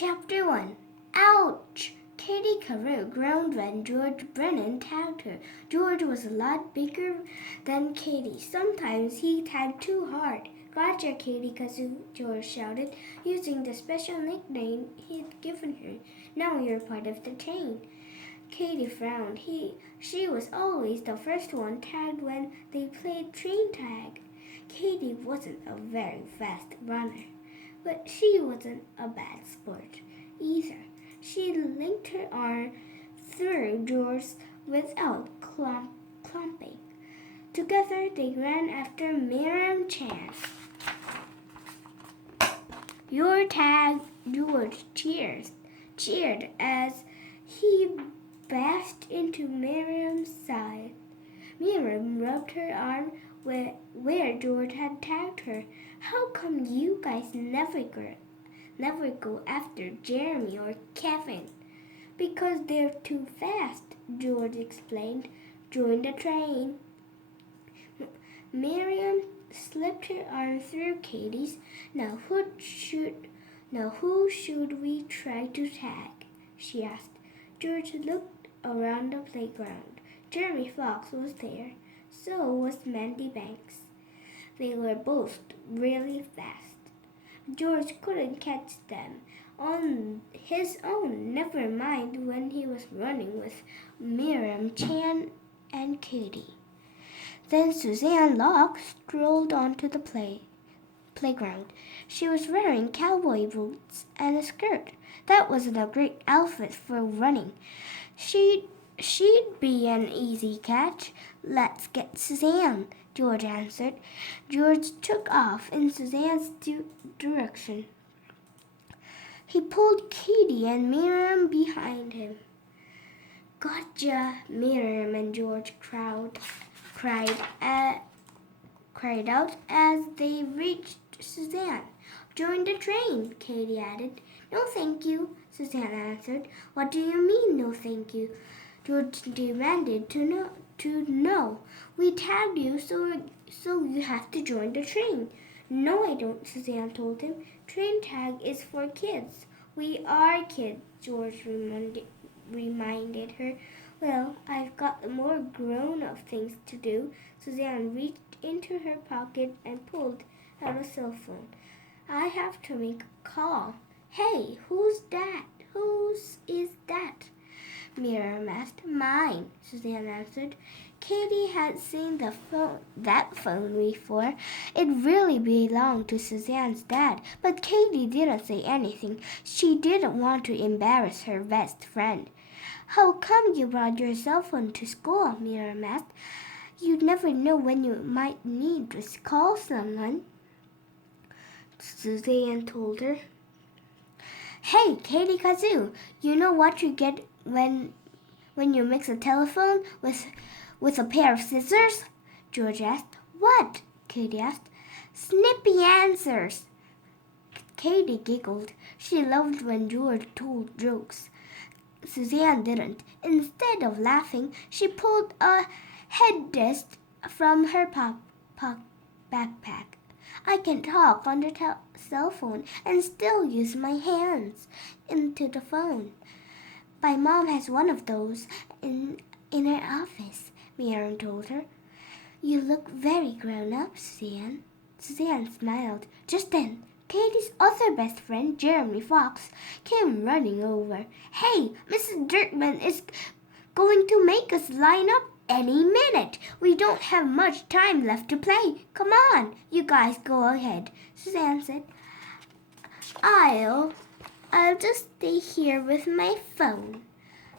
Chapter 1. Ouch! Katie Carew groaned when George Brennan tagged her. George was a lot bigger than Katie. Sometimes he tagged too hard. Gotcha, Katie Kazoo, George shouted, using the special nickname he'd given her. Now you're part of the chain. Katie frowned. She was always the first one tagged when they played train tag. Katie wasn't a very fast runner, but she wasn't a bad sport either. She linked her arm through George's without clumping. Together they ran after Miriam Chan. Your tag, George cheered as he bashed into Miriam's side. Miriam rubbed her arm where George had tagged her. How come you guys never go after Jeremy or Kevin? Because they're too fast, George explained. Join the train. Miriam slipped her arm through Katie's. Now who should we try to tag? She asked. George looked around the playground. Jeremy Fox was there. So was Mandy Banks. They were both really fast. George couldn't catch them on his own, never mind when he was running with Miriam Chan and Katie. Then Suzanne Locke strolled onto the playground. She was wearing cowboy boots and a skirt. That wasn't a great outfit for running. She'd be an easy catch. Let's get Suzanne, George answered. George took off in Suzanne's direction. He pulled Katie and Miriam behind him. Gotcha, Miriam and George cried out as they reached Suzanne. Join the train, Katie added. No, thank you, Suzanne answered. What do you mean, no, thank you? George demanded to know. We tagged you, so you have to join the train. No, I don't, Suzanne told him. Train tag is for kids. We are kids, George reminded her. Well, I've got more grown-up things to do. Suzanne reached into her pocket and pulled out a cell phone. I have to make a call. Hey, who's that? Whose is that? Miriam asked. Mine, Suzanne answered. Katie had seen that phone before. It really belonged to Suzanne's dad, but Katie didn't say anything. She didn't want to embarrass her best friend. How come you brought your cell phone to school? Miriam asked. You'd never know when you might need to call someone, Suzanne told her. Hey, Katie Kazoo, you know what you get when you mix a telephone with a pair of scissors? George asked. What? Katie asked. Snippy answers. Katie giggled. She loved when George told jokes. Suzanne didn't. Instead of laughing, she pulled a headrest from her backpack. I can talk on the cell phone and still use my hands into the phone. My mom has one of those in her office, Miriam told her. You look very grown up, Suzanne. Suzanne smiled. Just then, Katie's other best friend, Jeremy Fox, came running over. Hey, Mrs. Dirkman is going to make us line up any minute. We don't have much time left to play. Come on, you guys go ahead, Suzanne said. I'll just stay here with my phone.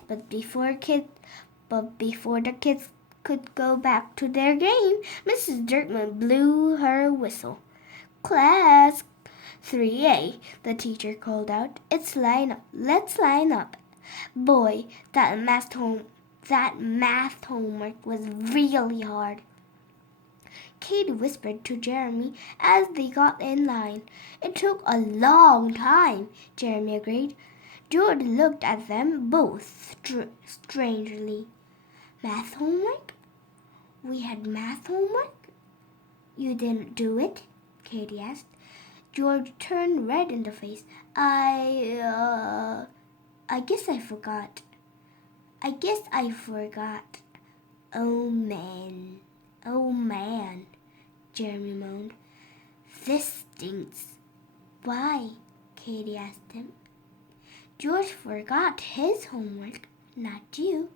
But before the kids could go back to their game, Mrs. Dirkman blew her whistle. Class 3A, the teacher called out. Let's line up. Boy, that math homework was really hard. Katie whispered to Jeremy as they got in line. It took a long time, Jeremy agreed. George looked at them both strangely. Math homework? We had math homework? You didn't do it? Katie asked. George turned red in the face. I guess I forgot. I guess I forgot. Oh man, Jeremy moaned. This stinks. Why? Katie asked him. George forgot his homework, not you.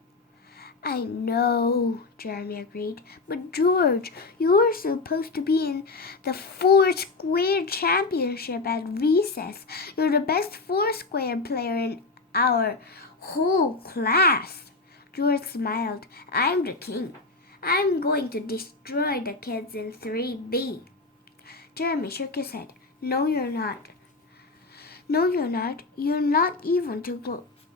I know, Jeremy agreed. But George, you're supposed to be in the Foursquare Championship at recess. You're the best Foursquare player in our whole class. George smiled. I'm the king. I'm going to destroy the kids in 3B. Jeremy shook his head. No, you're not. No, you're not. You're not even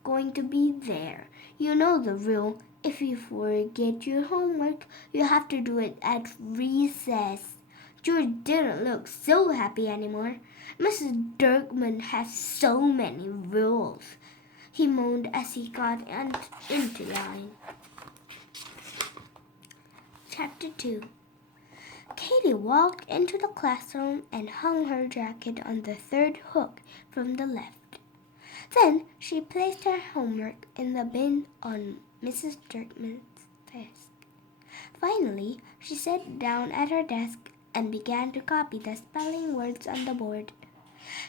going to be there. You know the rule. If you forget your homework, you have to do it at recess. George didn't look so happy anymore. Mrs. Dirkman has so many rules, he moaned as he got into line. Chapter 2. Katie walked into the classroom and hung her jacket on the third hook from the left. Then she placed her homework in the bin on Mrs. Dirkman's desk. Finally, she sat down at her desk and began to copy the spelling words on the board.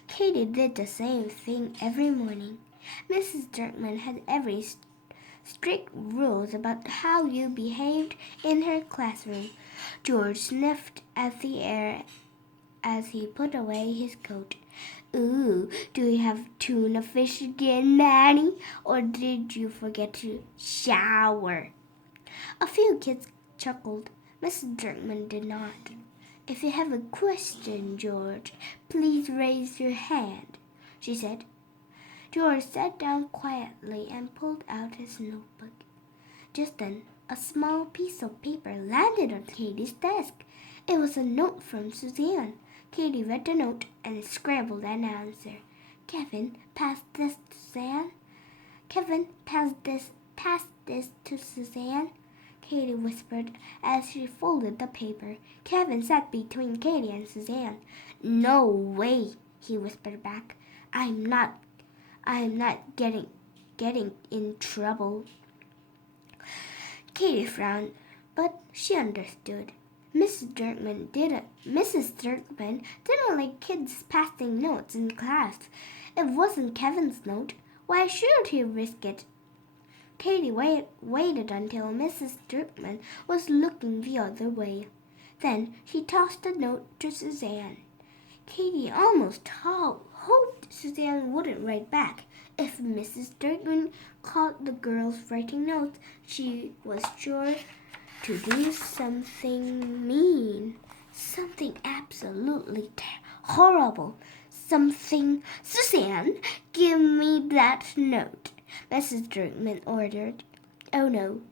Katie did the same thing every morning. Mrs. Dirkman had every strict rules about how you behaved in her classroom. George sniffed at the air as he put away his coat. Ooh, do you have tuna fish again, Nanny? Or did you forget to shower? A few kids chuckled. Mrs. Dirkman did not. If you have a question, George, please raise your hand, she said. George sat down quietly and pulled out his notebook. Just then, a small piece of paper landed on Katie's desk. It was a note from Suzanne. Katie read the note and scribbled an answer. Kevin, pass this to Suzanne. Kevin, pass this to Suzanne. Katie whispered as she folded the paper. Kevin sat between Katie and Suzanne. No way, he whispered back. I'm not getting in trouble. Katie frowned, but she understood. Mrs. Dirkman didn't like kids passing notes in class. It wasn't Kevin's note. Why should he risk it? Katie waited until Mrs. Dirkman was looking the other way. Then she tossed the note to Suzanne. Katie almost hoped Suzanne wouldn't write back. If Mrs. Dirkman caught the girls writing notes, she was sure to do something mean, something absolutely horrible, something. Suzanne, give me that note, Mrs. Dirkman ordered. Oh no,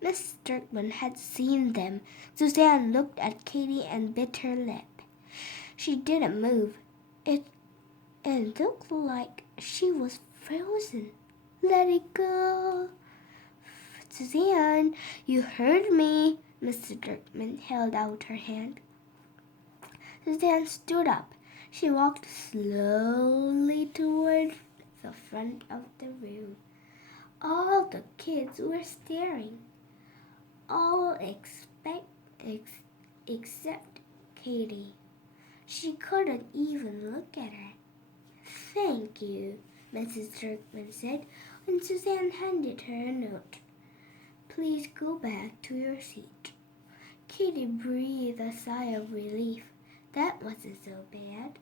Mrs. Dirkman had seen them. Suzanne looked at Katie and bit her lip. She didn't move. It looked like she was frozen. Let it go. Suzanne, you heard me. Mrs. Dirkman held out her hand. Suzanne stood up. She walked slowly toward the front of the room. All the kids were staring. All except Katie. She couldn't even look at her. Thank you, Mrs. Dirkman said when Suzanne handed her a note. Please go back to your seat. Katie breathed a sigh of relief. That wasn't so bad.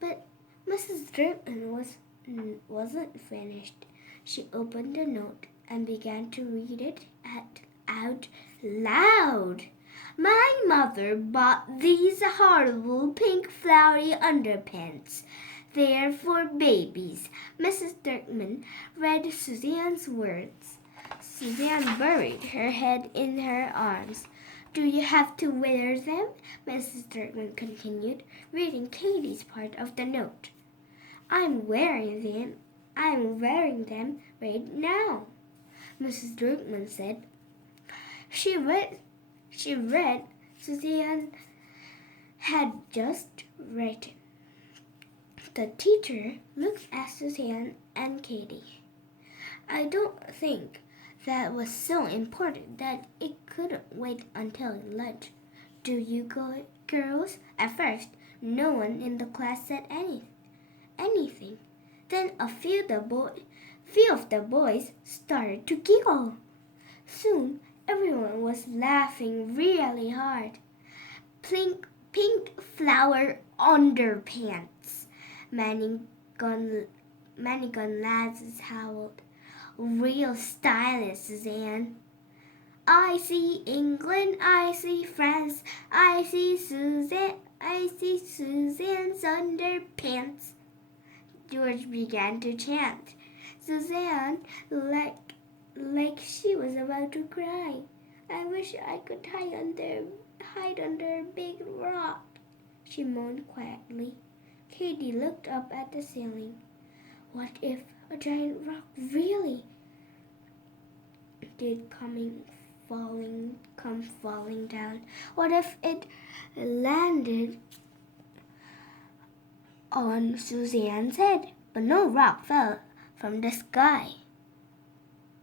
But Mrs. Dirkman wasn't finished. She opened the note and began to read it out loud. My mother bought these horrible pink flowery underpants. They're for babies. Mrs. Dirkman read Suzanne's words. Suzanne buried her head in her arms. Do you have to wear them? Mrs. Dirkman continued, reading Katie's part of the note. I'm wearing them right now, Mrs. Dirkman said. She read Suzanne had just written. The teacher looked at Suzanne and Katie. I don't think that was so important that it couldn't wait until lunch. Do you girls? At first, no one in the class said anything. Then few of the boys started to giggle. Soon, everyone was laughing really hard. Pink flower underpants. Manigan lads howled. Real stylish, Suzanne. I see England, I see France, I see Suzanne's underpants. George began to chant. Suzanne, like she was about to cry. I wish I could hide under a big rock, she moaned quietly. Katie looked up at the ceiling. What if a giant rock really did come falling down? What if it landed on Suzanne's head? But no rock fell from the sky.